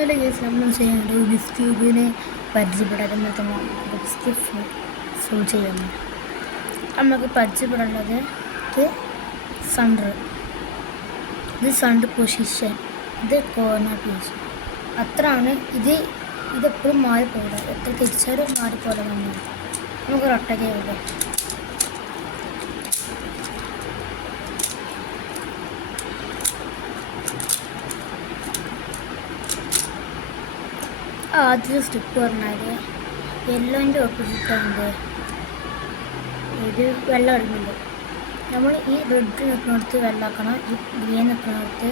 അതിൽ കേസ് നമ്മൾ ചെയ്യേണ്ടത് റുബിക്സ് ക്യൂബിനെ പരിചയപ്പെടാതെ തന്നെ റുബിക്സ് ഫുൾ ചെയ്യാൻ നമുക്ക് പരിചയപ്പെടേണ്ടത് ഇത് സെൻറ്റർ, ഇത് സെൻറ്റർ പൊസിഷൻ, ഇത് കോർണർ പൊസിഷൻ. അത്രയാണ്. ഇതെപ്പോഴും മാറിപ്പോകില്ല, എത്ര തിരിച്ചാലും മാറിപ്പോലെ നമ്മൾ നമുക്ക് റൊട്ടേറ്റ് ചെയ്യില്ല. ആദ്യത്തെ സ്റ്റെപ്പ് പറഞ്ഞാൽ യെല്ലോൻ്റെ ഓപ്പോസിറ്റാണ് ഇത് വെള്ളം ഇടുന്നുണ്ട്. നമ്മൾ ഈ റെഡ് നിൽക്കുന്നിടത്ത് വെള്ളമാക്കണം, ഈ ഗ്രീൻ നിൽക്കുന്നിടത്ത്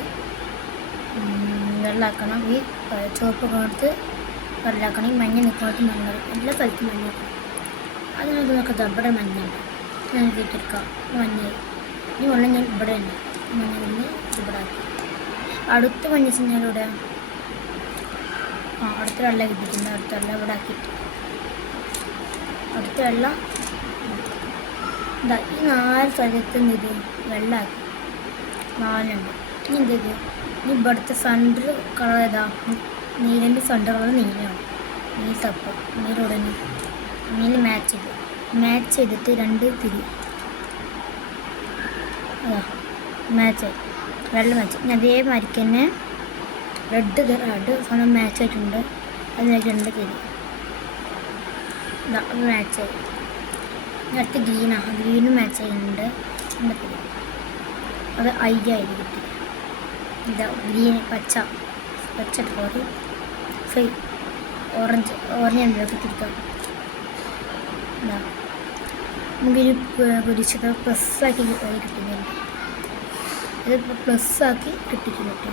വെള്ളമാക്കണം, ഈ ചുവപ്പ് നിൽക്കുന്നിടത്ത് വെള്ളമാക്കണം, ഈ മഞ്ഞ നിൽക്കുന്നിടത്ത് മഞ്ഞ, എല്ലാ സ്ഥലത്തും മഞ്ഞ. അതിനകത്ത് നമുക്ക് ഇവിടെ മഞ്ഞുണ്ട്, ഞാൻ കയറ്റിയെടുക്കാം മഞ്ഞ. ഈ വെള്ളം ഞാൻ ഇവിടെ ഉണ്ട്, മഞ്ഞ കഴിഞ്ഞ് ഇവിടെ ആക്കി. അടുത്ത മഞ്ഞ സിഞ്ഞാലിവിടെ അടുത്ത വെള്ളം കിട്ടിയിട്ടുണ്ട്. അടുത്ത വെള്ളം ഇവിടെ ആക്കിയിട്ട് അടുത്ത വെള്ളം ഈ 4 സ്ഥലത്ത് ഇത് വെള്ളമാക്കി 4 ഉണ്ട്. ഇനി എന്ത് ഇവിടുത്തെ സെൻറ്റർ കളർ ഏതാ? നീലൻ്റെ സെൻറ്റർ കളർ നീലമാണ്. നീലത്തപ്പം നീലുടനെ നീല മാച്ച് ചെയ്തിട്ട് 2 തിരി മാച്ചായി വെള്ളം മാച്ച്. ഇനി അതേമാതിരിക്ക് തന്നെ റെഡ് സാധനം മാച്ചായിട്ടുണ്ട്. അതിനായിട്ട് 2 തിരി മാച്ചായി. അടുത്ത് ഗ്രീനും മാച്ച് ചെയ്യുന്നുണ്ട്. തിരി അത് അയ്യായി കിട്ടി. ഇതാ ഗ്രീൻ പച്ച പോലെ ഓറഞ്ച് എന്തൊക്കെ തിരിക്കാം. എന്താ നമുക്കൊരു കുരിശൊക്കെ പ്ലസ്സാക്കി കിട്ടുന്നുണ്ട്. ഇതിപ്പോൾ പ്ലസ്സാക്കി കിട്ടിയിട്ടുണ്ട്.